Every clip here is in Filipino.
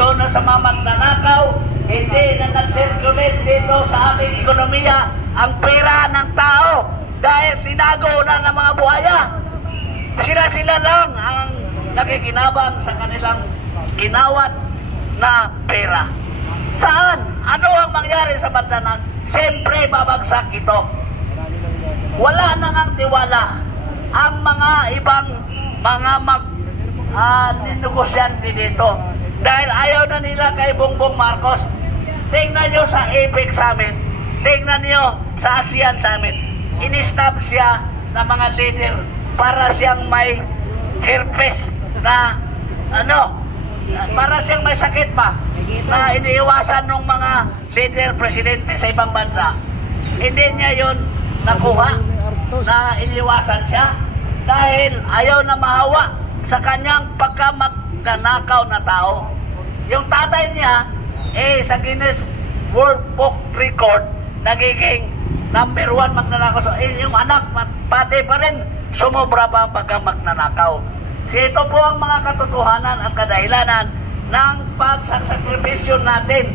doon na sa mga magnanakaw, hindi na nag-circulate dito sa ating ekonomiya ang pera ng tao dahil sinago na ng mga buhaya. Sila lang ang nakikinabang sa kanilang ginawat na pera. Saan? Ano ang mangyari sa bandanan? Siyempre babagsak ito. Wala nang ang tiwala ang mga ibang mga negosyante dito dahil ayaw na nila kay Bongbong Marcos. Tingnan nyo sa APEC Summit, tingnan nyo sa ASEAN Summit, in-stop siya ng mga leader para siyang may herpes na para siyang may sakit pa na iniiwasan ng mga leader presidente sa ibang bansa. Hindi niya yun nakuha na iniiwasan siya dahil ayaw na mahawa sa kanyang pagka-magnanakaw na tao. Yung tatay niya sa Guinness World Book Record nagiging #1 magnanakaw. So, yung anak pati pa rin sumobra pa ang pagka-magnanakaw. So, ito po ang mga katotohanan at kadahilanan ng pagsasakripisyo natin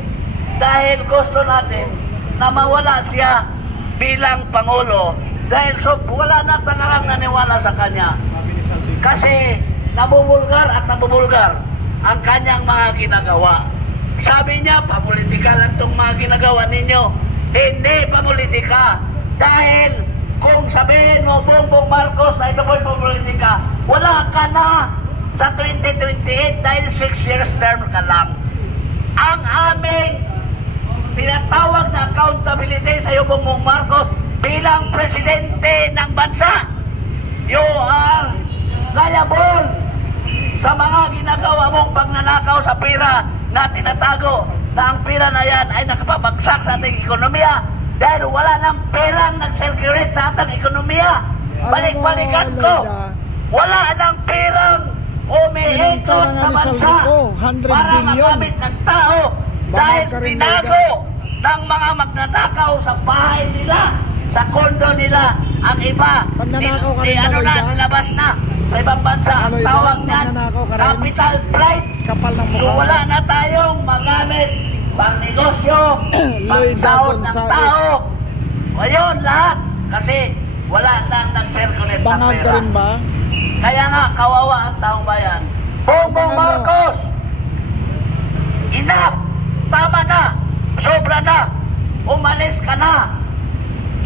dahil gusto natin na mawala siya bilang Pangulo dahil wala na talagang naniwala sa kanya kasi nabubulgar ang kanyang mga ginagawa. Sabi niya, papolitika lang itong mga ginagawa ninyo. Hindi papolitika. Dahil kung sabihin mo, Bongbong Marcos, na ito po'y papolitika, wala ka na sa 2028 dahil 6 years term ka lang. Ang aming tinatawag na accountability sa iyo, Bongbong Marcos, bilang presidente ng bansa. You are liable sa mga ginagawa mong pagnanakaw sa pera na tinatago na ang pera na yan ay nakapabagsak sa ating ekonomiya dahil wala nang perang nag-circulate sa ating ekonomiya. Balik-balikan ko, wala nang perang umiikot sa bansa para magamit ng tao dahil tinago ng mga magnanakaw sa bahay nila, sa kondo nila. Ang iba, nilabas na sa ibang bansa. Ang tawag niyan, capital flight. So wala na tayong magamit pang negosyo, pang sahod ng tao. Ayun lahat. Kasi wala nang nag-circulate ng pera. Kaya nga, kawawa ang taong bayan. Bongbong Marcos, enough, tama na, sobra na, umalis ka na.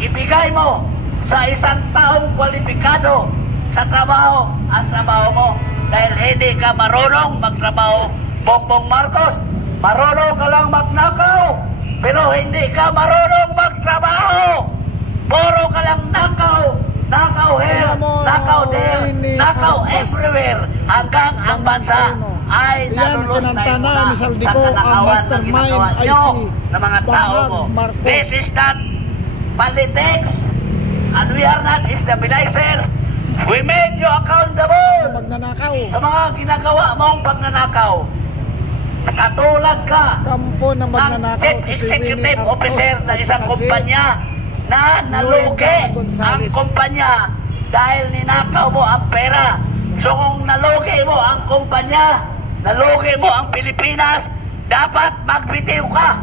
Ibigay mo sa isang taong kwalipikado sa trabaho ang trabaho mo dahil hindi ka marunong magtrabaho. Bongbong Marcos, marunong ka lang magnakaw pero hindi ka marunong magtrabaho. Puro ka lang nakaw, nakaw here, nakaw there, nakaw everywhere hanggang ang bansa ay nalulos na ito sa kanakawan na ginagawa nyo ng mga tao mo. This is not politics and we are not stabilizer. We made you accountable sa mga ginagawa mong pagnanakaw. Katulad ka ng chief executive officer ng isang kumpanya na nalugi ang kumpanya dahil ninakaw mo ang pera. So kung nalugi mo ang kumpanya, nalugi mo ang Pilipinas, dapat magbitiw ka,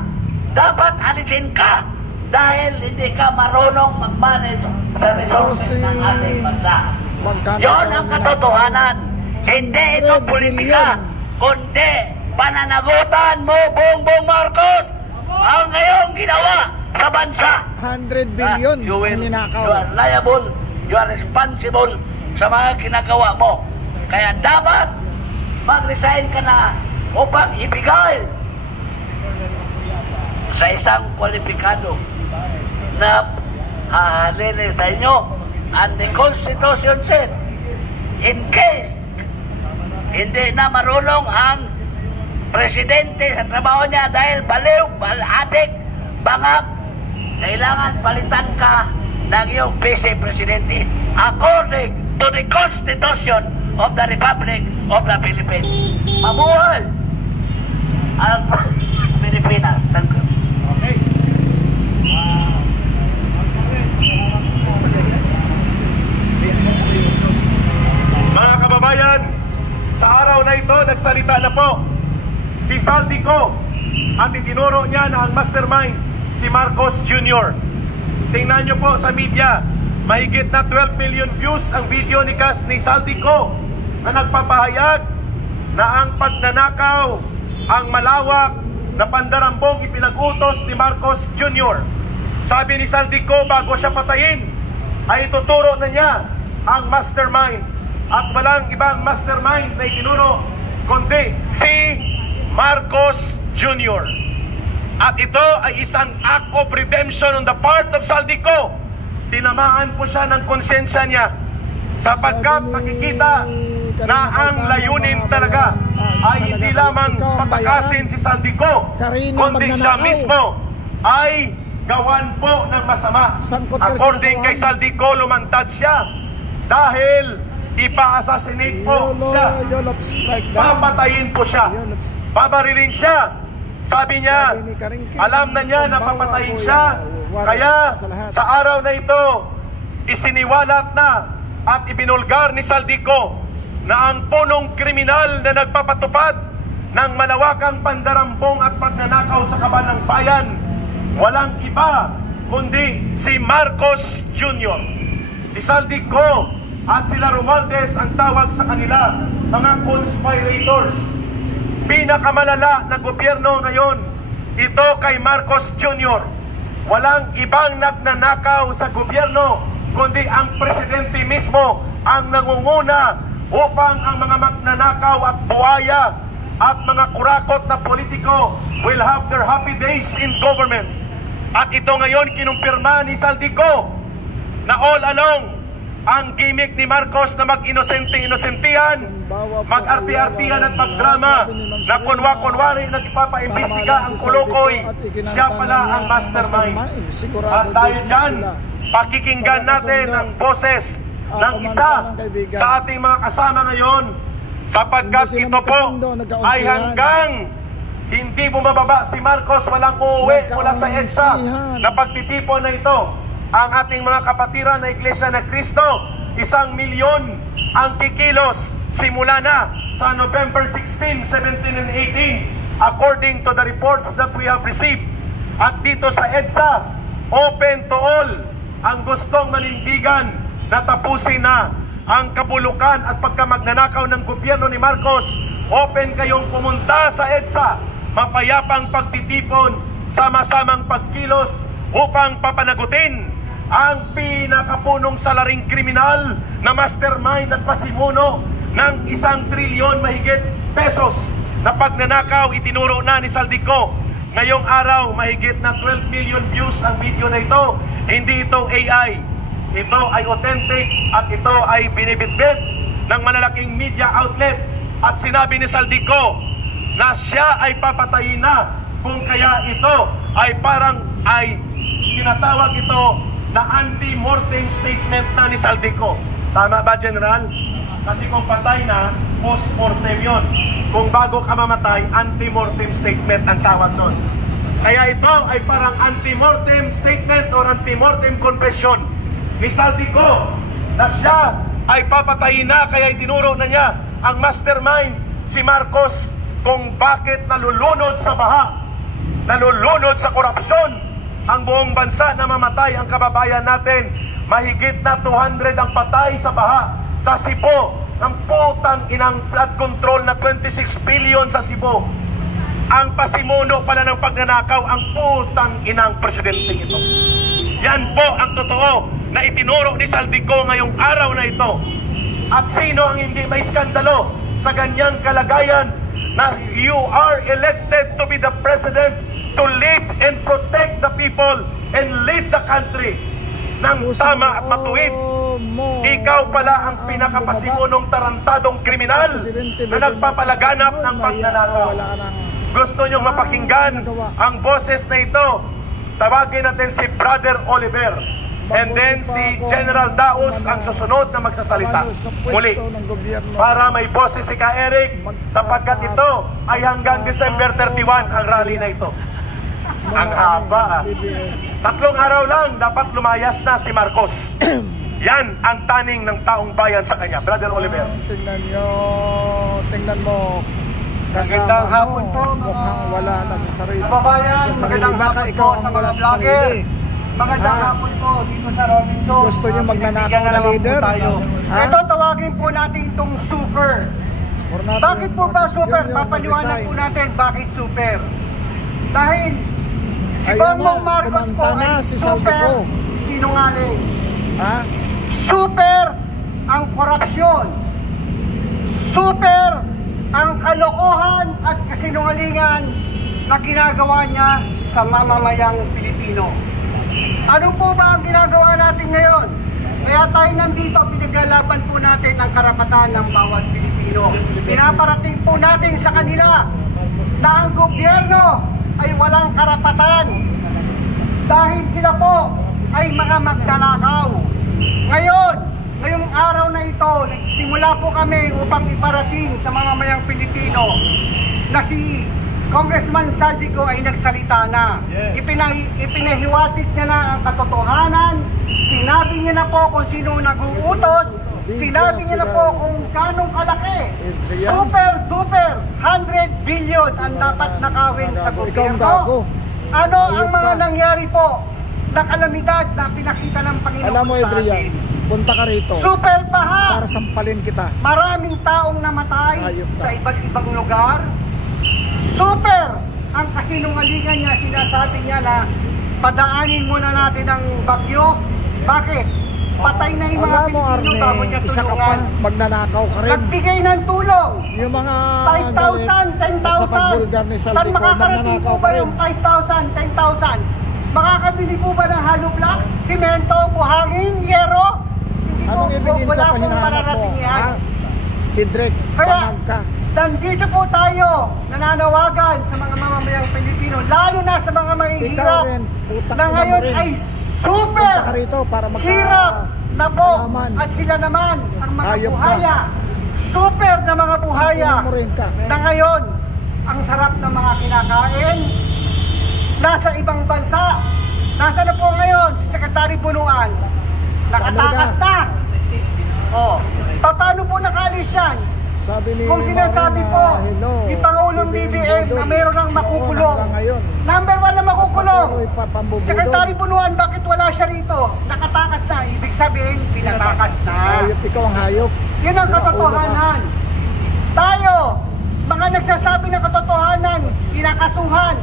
dapat alisin ka dahil hindi ka marunong mag-manage sa resources ng ating bansa. Yon ang katotohanan. Hindi ito politika, kundi pananagutan mo, Bongbong Marcos, ang ngayong ginawa sa bansa. 100 billion ang ninakaw. You are liable, you are responsible sa mga ginagawa mo. Kaya dapat mag-resign ka na upang ibigay sa isang kwalipikado na hahalili sa inyo. And the Constitution said, in case hindi na marunong ang presidente sa trabaho niya dahil baliw, adik, bangag, kailangan palitan ka ng iyong vice-presidente according to the Constitution of the Republic of the Philippines. Mabuhay ang Pilipinas. Thank you. Okay. Mga kababayan, sa araw na ito, nagsalita na po si Saldico at itinuro niya na ang mastermind si Marcos Jr. Tingnan nyo po sa media, mahigit na 12 million views ang video ni Saldico na nagpapahayag na ang pagnanakaw ang malawak na pandarambong ipinag-utos ni Marcos Jr. Sabi ni Saldico, bago siya patayin ay ituturo na niya ang mastermind, at walang ibang mastermind na itinuro kundi si Marcos Jr. At ito ay isang act of redemption on the part of Saldico. Tinamaan po siya ng konsensya niya sapagkat makikita na ang layunin talaga ay hindi lamang patakasin si Saldico, kundi siya mismo ay gawan po ng masama. According kay Saldico, lumantad siya dahil ipa-assassinate po siya. Papatayin po siya. Babarilin siya. Sabi niya, alam na niya na papatayin siya. Kaya sa araw na ito, isiniwalat na at ibinulgar ni Saldico na ang punong kriminal na nagpapatupad ng malawakang pandarambong at pagnanakaw sa kaban ng bayan, walang iba kundi si Marcos Jr. Si Saldico at sila Romualdez ang tawag sa kanila, mga conspirators. Pinakamalala na gobyerno ngayon, ito kay Marcos Jr. Walang ibang nagnanakaw sa gobyerno kundi ang presidente mismo ang nangunguna upang ang mga magnanakaw at buhaya at mga kurakot na politiko will have their happy days in government. At ito ngayon kinumpirma ni Saldico na all along ang gimmick ni Marcos na mag-inosente-inosentihan, mag-arti-artihan at magdrama, na kunwa-kunwari nagpapaimbestiga ang kulukoy, siya pala ang mastermind. At dahil dyan, pakikinggan natin ang boses ng isa sa ating mga kasama ngayon, sapagkat ito po ay hanggang hindi bumababa si Marcos, walang uuwi mula sa EDSA na pagtitipon na ito. Ang ating mga kapatiran na Iglesia na Cristo, 1 milyon ang kikilos simula na sa November 16, 17, and 18 according to the reports that we have received. At dito sa EDSA, open to all ang gustong manindigan na tapusin na ang kabulukan at pagkamagnanakaw ng gobyerno ni Marcos. Open kayong pumunta sa EDSA, mapayapang pagtitipon, sama-samang pagkilos upang papanagutin ang pinakapunong salaring kriminal na mastermind at pasimuno ng 1 trilyon mahigit pesos na pagnanakaw. Itinuro na ni Saldico. Ngayong araw, mahigit na 12 million views ang video na ito. Hindi ito AI. Ito ay authentic at ito ay binibitbit ng malalaking media outlet. At sinabi ni Saldico na siya ay papatayin na, kung kaya ito ay parang ay tinatawag ito na anti-mortem statement na ni Saldico. Tama ba, General? Kasi kung patay na, post-mortem yun. Kung bago ka mamatay, anti-mortem statement ang tawag nun. Kaya ito ay parang anti-mortem statement or anti-mortem confession ni Saldico na siya ay papatayin na, kaya itinuro na niya ang mastermind si Marcos kung bakit nalulunod sa baha, nalulunod sa korupsyon ang buong bansa, na mamatay ang kababayan natin. Mahigit na 200 ang patay sa baha sa Cebu. Ang putang inang flood control na 26 billion sa Cebu. Ang pasimuno pala ng pagnanakaw, ang putang inang presidente ito. Yan po ang totoo na itinuro ni Saldico ngayong araw na ito. At sino ang hindi may skandalo sa ganyang kalagayan na you are elected to be the president, to lead and protect the people and lead the country ng tama at matuwid. Ikaw pala ang pinakapasimunong tarantadong kriminal na nagpapalaganap ng pagnanakaw. Gusto nyo mapakinggan ang boses na ito? Tawagin natin si Brother Oliver. And then si General Daos ang susunod na magsasalita muli. Para may boses si Ka Eric, sapagkat ito ay hanggang December 31 ang rally na ito. Ang haba. 3 araw lang dapat lumayas na si Marcos. Yan ang taning ng taong bayan sa kanya. Brother Oliver. Tingnan nyo, tingnan mo. Magandang hapon po, mukhang wala na sa sarili. Kababayan, Sa sarili, magandang baka hapon ikaw po ang sa wala mga sa vlogger. sarili. Magandang hapon po dito sa Robinson. Gusto niyo magnanakaw na naman leader? po tayo. Ha? Ito, tawagin po natin itong super. Bakit po ba super? Papaliwanag po natin bakit super. Dahil si Ayun Bongbong na, Marcos po kumanta na ay si super Saldico. sinungaling. Ha? Super ang korupsyon. Super ang kalokohan at kasinungalingan na ginagawa niya sa mamamayang Pilipino. Ano po ba ang ginagawa natin ngayon? Kaya tayo nandito, pinaglalaban po natin ang karapatan ng bawat Pilipino. Pinaparating po natin sa kanila na ang gobyerno ay walang karapatan dahil sila po ay mga magnanakaw. Ngayon, ngayong araw na ito, simula po kami upang iparating sa mamamayang Pilipino na si Congressman Saldico ay nagsalita na. Yes. Ipinahiwatig niya na ang katotohanan. Sinabi niya na po kung sino nag-uutos. Sinabi niya na po kung ganong kalaki. Super, duper, 100 billion ang dapat nakawin sa gobyerno. Ano ang mga nangyari po na kalamidad na pinakita ng Panginoon Alam mo, sa Adrian, atin? punta ka rito Super baha. para sampalin kita. Maraming taong namatay Hayop ka. sa iba't ibang lugar. Super ang kasinungalingan niya. Sinasabi niya na padaanin muna natin ang bagyo. Bakit? Patay na yung mga Alam mo, Pilipino bago Arne, niya isa ka pa, tulungan. magnanakaw ka rin. Nagbigay ng tulong. Yung mga 5,000, 10,000. pagbulgar ni Saan Saldico, makakarating po magnanakaw ka ba rin. yung 5,000, 10,000? Makakabili po ba ng hollow blocks, simento, buhangin, yero? Hindi Anong po, ebidensya wala pa pong hinahanap mo? mararating yan. Ha? Pidrek, Kaya, pangag ka. nandito po tayo nananawagan sa mga mamamayang Pilipino, lalo na sa mga Ikaw mahihirap rin, putang na ina mo ngayon rin. ay super Punta ka rito para hirap na po alaman. at sila naman ang mga Hayop ka. buhaya, super na mga buhaya Ina mo rin ka. na ngayon ang sarap ng mga kinakain nasa ibang bansa. Nasa na po ngayon si Secretary Bunuan? Nakatakas na. Oh, paano po nakaalis yan? Sabi ni Kung sinasabi Marina, po hello, ni Pangulong BBM na meron ng makukulong. ngayon. Number 1 na makukulong. Patuloy pa pambubudol. Secretary Bunuan, bakit wala siya rito? Nakatakas na. Ibig sabihin, pinatakas na. Hayop, ikaw ang hayop. Yun ang Sira ulo ka. katotohanan. Tayo, mga nagsasabi ng katotohanan, pinakasuhan.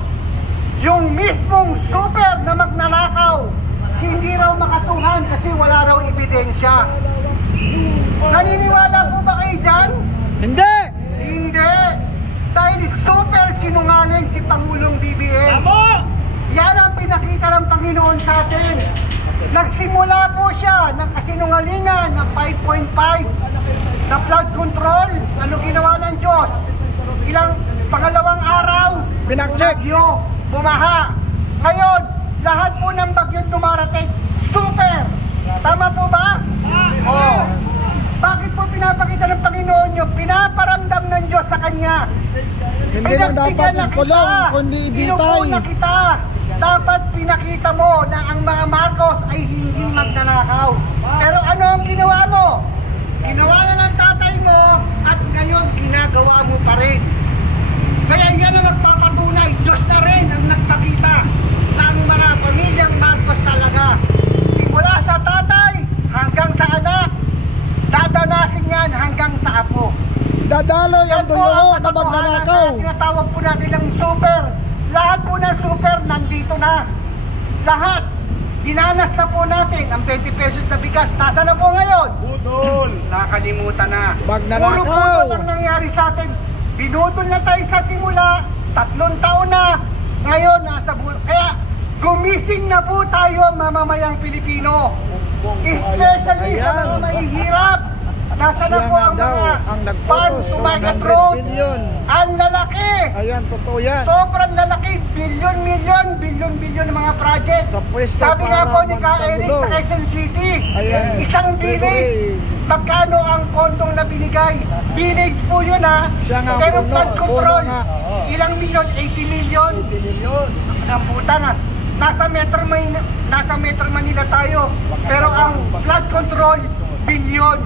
Yung mismong super na magnanakaw, hindi raw makasuhan kasi wala raw ebidensya. Naniniwala po ba kayo dyan? Hindi! Hindi! Dahil super sinungaling si Pangulong BBM. Yan ang pinakita ng Panginoon sa atin. Nagsimula po siya ng kasinungalingan ng 5.5 na flood control. Ano ginawa ng Diyos? Pangalawang araw, Pinakcheck. bagyo, bumaha. Ngayon, lahat po ng bagyo dumarating, super! Tama po ba? Oo. Bakit po pinapakita ng Panginoon nyo? Pinaparamdam ng Diyos sa Kanya. Hindi lang dapat Pinagbigyan na yung kulong, kita. kundi ibitay. Pinupuna kita. Dapat pinakita mo na ang mga Marcos ay hindi magnanakaw. Pero ano ang ginawa mo? Ginawa na ng tatay mo at ngayon ginagawa mo pa rin. Kaya yan ang nagpapatunay. Diyos na rin ang nagpakita na ang mga pamilyang Marcos talaga. Simula sa tatay hanggang sa anak, dadanasin yan hanggang sa apo. Dadaloy ang duyo na magnanakaw. Tinatawag po natin ng super. Lahat po ng super nandito na. Lahat. Dinanas na po natin ang 20 pesos na bigas. Nasa na po ngayon? Budol! Nakalimutan na. Magnanakaw. Puro budol ang nangyari sa atin. Binudol na tayo sa simula. 3 taon na. Ngayon, nasa kaya gumising na po tayo mamamayang Pilipino. Especially sa mga mahihirap. Nasa na Siya po nga ang daw mga ang farm nagpotos to sa market 100 road. billion. Ang lalaki. Ayan, totoo yan. Sobrang lalaki. Bilyon ng mga project. Sa pwesto Sabi nga para po ni Ka Eric magkagulo. sa Quezon City, Ayan. isang village. Tuloy. Magkano ang kondong na binigay? Village po yun ha. Siya nga, Pero puno, flood control, puno nga. ilang milyon? 80 million. 80 milyon. Ang puta na. Nasa Metro Manila tayo. Pero ang flood control, bilyon.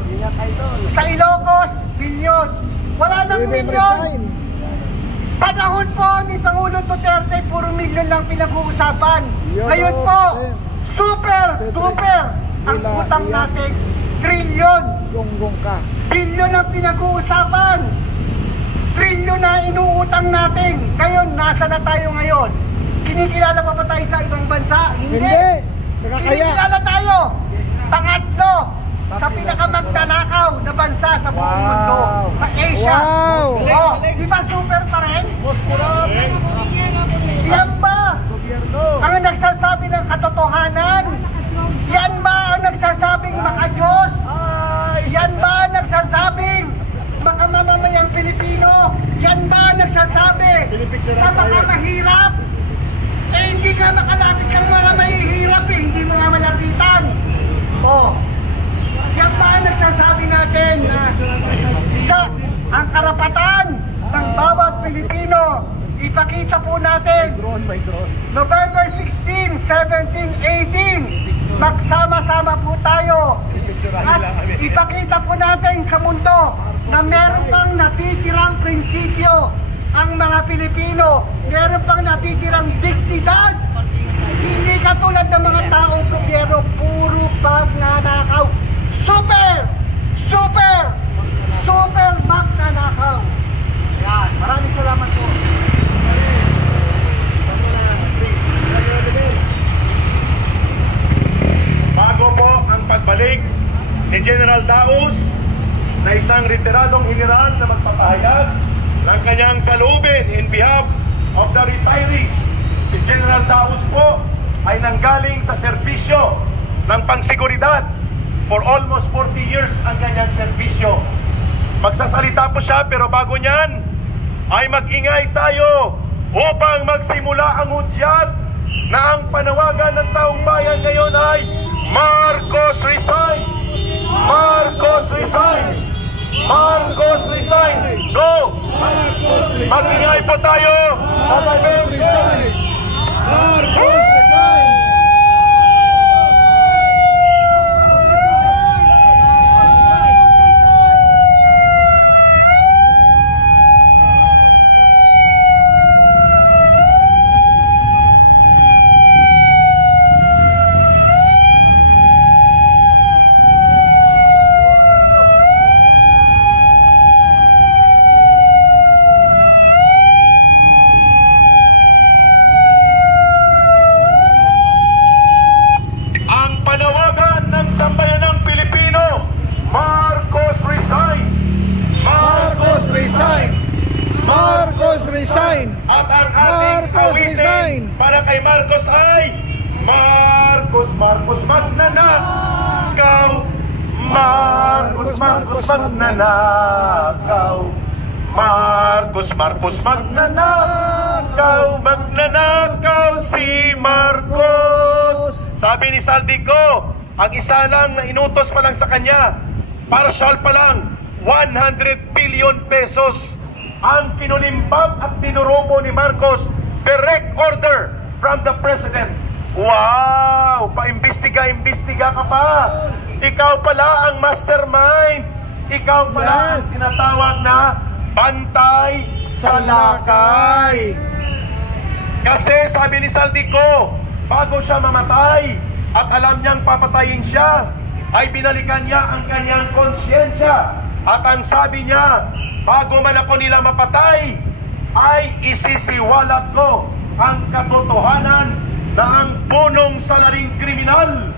Sa Ilocos, bilyon. Wala nang BBM milyon. resign. Panahon po ni Pangulong Duterte, puro milyon lang pinag-uusapan. Ngayon po, super ang utang natin, trilyon. Gonggong ka. Bilyon ang pinag-uusapan. Trilyon na inuutang natin. Ngayon, nasa na tayo ngayon? Kinikilala pa ba tayo sa ibang bansa? Hindi. Nakakaya. Kinikilala tayo. Pangatlo sa pinakamagdanakaw na bansa sa buong mundo. Sa Asia. Wow. Oh, di ba super pa rin? Yan ba ang nagsasabi ng katotohanan? Yan ba ang nagsasabing makadiyos? Yan ba ang nagsasabing mga mamamayang Pilipino? Yan ba ang nagsasabi sa mga mahirap? Eh hindi ka makalapit ng mga mahihirap eh, hindi mga malapitan. Oh, yan ba ang nagsasabi natin na isa ang karapatan ng bawat Pilipino? Ipakita po natin November 16, 17, 18 magsama-sama po tayo at ipakita po natin sa mundo na meron pang natitirang prinsipyo ang mga Pilipino, meron pang natitirang dignidad. Hindi katulad ng mga taong gobyerno, puro magnanakaw. Super magnanakaw. Yan, maraming salamat po. Bago po ang pagbalik ni General Daos na isang retiradong general na magpapahayag ng kanyang salubin in behalf of the retirees. Si General Daos po ay nanggaling sa serbisyo ng pangsiguridad. For almost 40 years ang kanyang serbisyo. Magsasalita po siya, pero bago niyan ay mag-ingay tayo upang magsimula ang hudyat na ang panawagan ng taong bayan ngayon ay Marcos resign! Marcos resign! Marcos resign! Go! Mag-ingay po tayo! Marcos resign! Marcos resign! Marcos magnanakaw, Marcos magnanakaw, Marcos magnanakaw si Marcos. Sabi ni Saldico, ang isa lang na inutos pa lang sa kanya, partial pa lang, 100 billion pesos ang kinulimbab at dinurobo ni Marcos, direct order from the President. Wow! Paimbestiga ka pa. Ikaw pala ang mastermind. Ikaw pala ang tinatawag na bantay sa lakay. Kasi sabi ni Saldico, bago siya mamatay at alam niyang papatayin siya, ay binalikan niya ang kanyang konsyensya. At ang sabi niya, bago man ako nila mapatay, ay isisiwalat ko ang katotohanan na ang punong salaring kriminal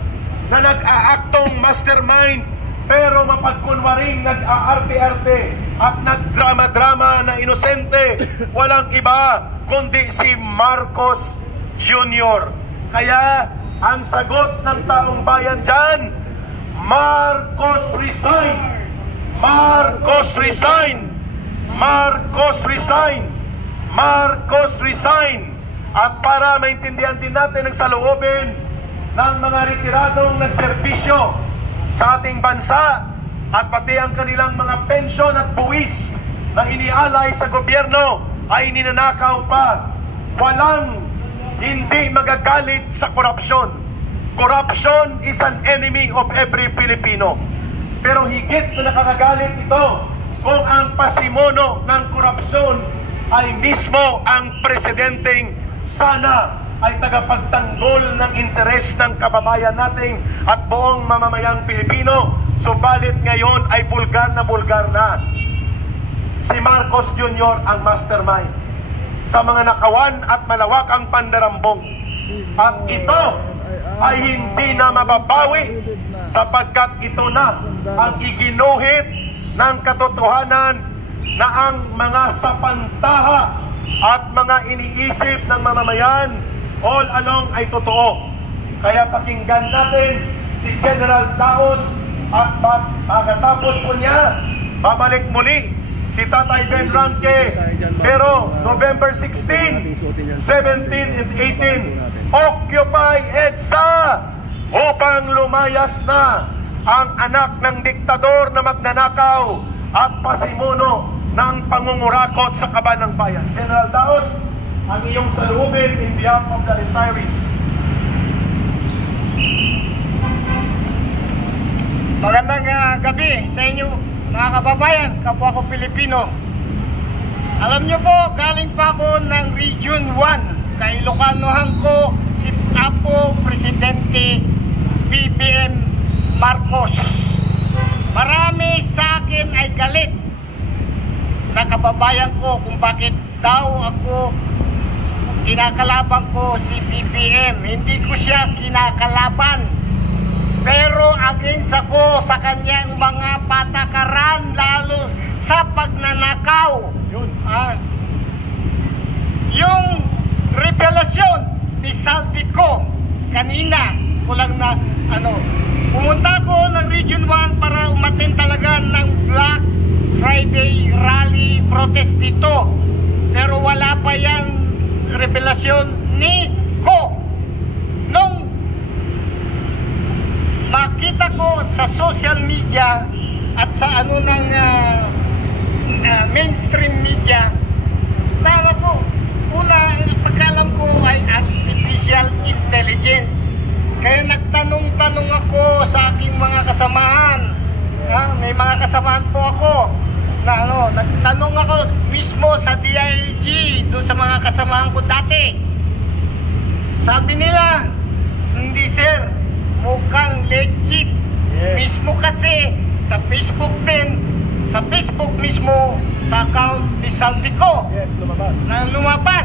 na nag-aaktong mastermind pero mapagkunwaring nag-aarte-arte at nagdrama-drama na inosente, walang iba kundi si Marcos Jr. Kaya ang sagot ng taong bayan dyan, Marcos resign! Marcos resign! Marcos resign! Marcos resign! At para maintindihan din natin ang saloobin ng mga retiradong nagserbisyo sa ating bansa at pati ang kanilang mga pensyon at buwis na inialay sa gobyerno ay ninanakaw pa. Walang hindi magagalit sa korupsyon. Corruption is an enemy of every Filipino. Pero higit na nakakagalit ito kung ang pasimono ng korupsyon ay mismo ang presidenteng sana ay tagapagtanggol ng interes ng kababayan nating at buong mamamayang Pilipino. Subalit ngayon ay bulgar na. Si Marcos Jr. ang mastermind sa mga nakawan at malawakang pandarambong. At ito ay hindi na mababawi sapagkat ito na ang iginuhit ng katotohanan na ang mga sapantaha at mga iniisip ng mamamayan all along ay totoo. Kaya pakinggan natin si General Daos at pagkatapos po niya, babalik muli si Tatay Ben Ranque. Pero November 16, 17 and 18, Occupy EDSA upang lumayas na ang anak ng diktador na magnanakaw at pasimuno ng pangungurakot sa kaban ng bayan. General Daos, ang iyong salubin in behalf of the retirees. Magandang gabi sa inyo mga kababayan, kapwa ko Pilipino. Alam nyo po, galing pa ako ng Region 1. Kay Ilocanohan ko si Apo Presidente BBM Marcos. Marami sa akin ay galit na kababayan ko kung bakit daw ako kinakalaban ko si BBM. Hindi ko siya kinakalaban, pero against ako sa kanyang mga patakaran, lalo sa pagnanakaw. Yung revelasyon ni Saldico kanina ko lang na pumunta ko ng Region 1 para umattend talaga ng Black Friday rally protest dito, pero wala pa yan revelasyon ni Ko. Nung makita ko sa social media at sa mainstream media, tala ko, una, pagkalam ko ay artificial intelligence. Kaya nagtanong-tanong ako sa aking mga kasamahan. May mga kasamahan po ako na nagtanong ako mismo sa DILG, doon sa mga kasamahan ko dati. Sabi nila, hindi sir, mukhang legit. Mismo kasi sa Facebook din, sa Facebook mismo, sa account ni Saldico, lumabas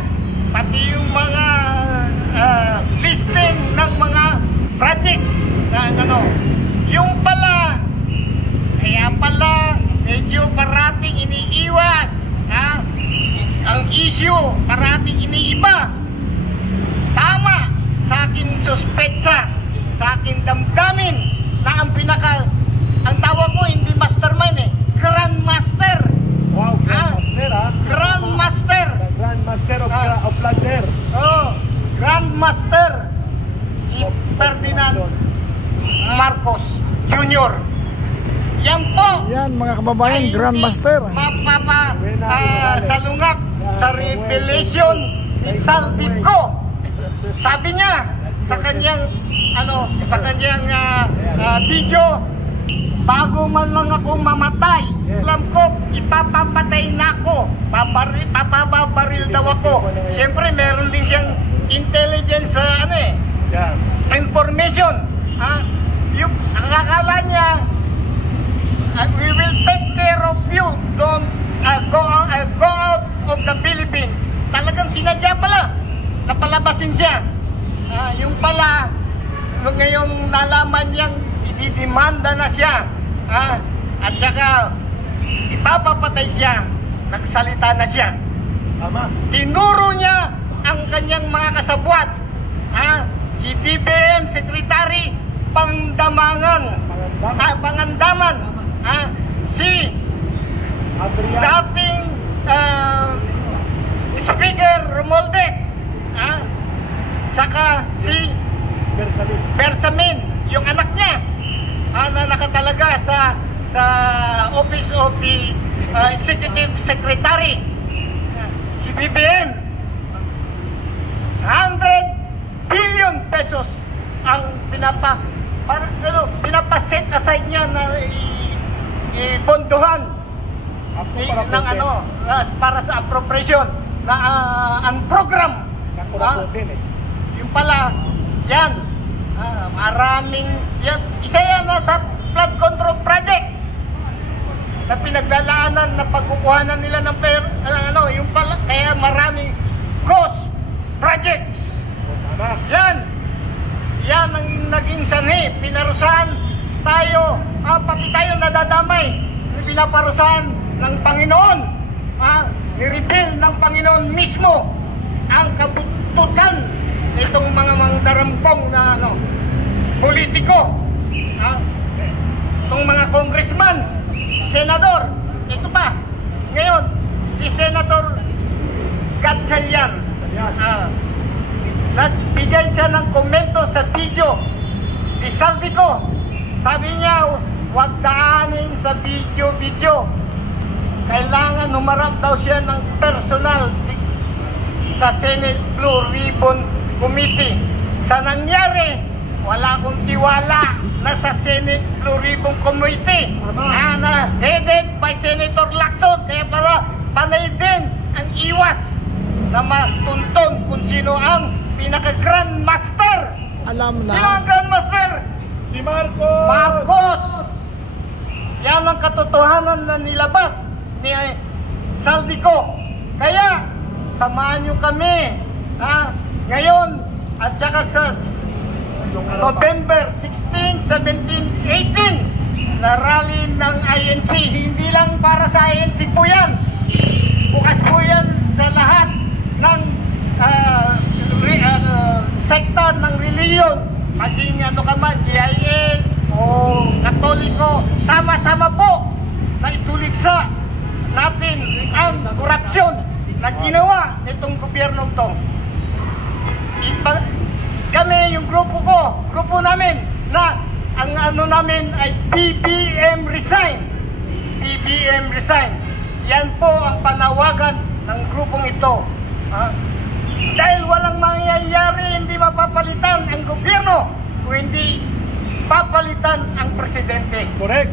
pati yung mga listing ng mga projects na yung pala, kaya pala medyo parating iniiwas, ang issue parating iniiba. Tama sa akin suspetsa, sa akin damdamin na ang tawag ko hindi mastermind Grandmaster. Wow, Grandmaster Grandmaster. The Grandmaster of Plunder. Grandmaster si Ferdinand Marcos Jr. Yan po. Yan mga kababayan, Grandmaster. Salungak sa revelation ni Saldico. Sabi niya sa kanyang video, bago man lang ako mamatay, alam ko ipapapatay na ako, papabaril daw ako. Siyempre meron din siyang intelligence information. Yung akala niya, we will take care of you, don't go out of the Philippines. Talagang sinadya pala napalabasin siya. Yung pala ngayong nalaman niyang ididemanda na siya, at saka ipapapatay siya, nagsalita na siya. Tinuro niya ang kanyang mga kasabwat, si DBM Secretary Pangandaman, si dating Speaker Romualdez, saka si Bersamin, yung anak niya, na nakatalaga sa Office of the Executive Secretary. Si BBM, 100 billion pesos ang pinapaset aside niya na ibondohan ng para sa appropriation na ang program. Yung pala, yan, maraming, yan, isa yan sa flood control project na pinaglalaanan na pagkukuhanan nila ng yung pala, kaya maraming cross projects. Yan ang naging sanhi, pinarusahan tayo, pati tayo nadadamay, pinaparusahan ng Panginoon, nireveal ng Panginoon mismo ang kabututan itong mga mangdarampong na politiko, itong mga congressman, senador. Ito pa, ngayon, si Senator Gatchalian, nagbigay siya ng komento sa video ni Saldico. Sabi niya, huwag daanin sa video. Kailangan humarap daw siya ng personal sa Senate Blue Ribbon Committee. Sa nangyari, wala akong tiwala na sa Senate Blue Ribbon Committee na headed by Senator Lacson. Kaya para panay din ang iwas na matunton kung sino ang pinaka-Grand Master. Alam na. Sino ang Grand Master? Si Marcos! Marcos! Yan ang katotohanan na nilabas ni Saldico. Kaya, samahan nyo kami ngayon at saka sa November 16, 17, 18 na rally ng INC. Hindi lang para sa INC po yan. Bukas po yan sa lahat ng sekta ng reliyon. Maging GIA o Katoliko, sama-sama po na ituliksa natin ang korupsyon na ginawa nitong gobyernong to. Kami, yung grupo namin na ang namin ay BBM Resign. BBM Resign. Yan po ang panawagan ng grupong ito. Dahil walang mangyayari, hindi mapapalitan ang gobyerno kung hindi papalitan ang presidente. Correct.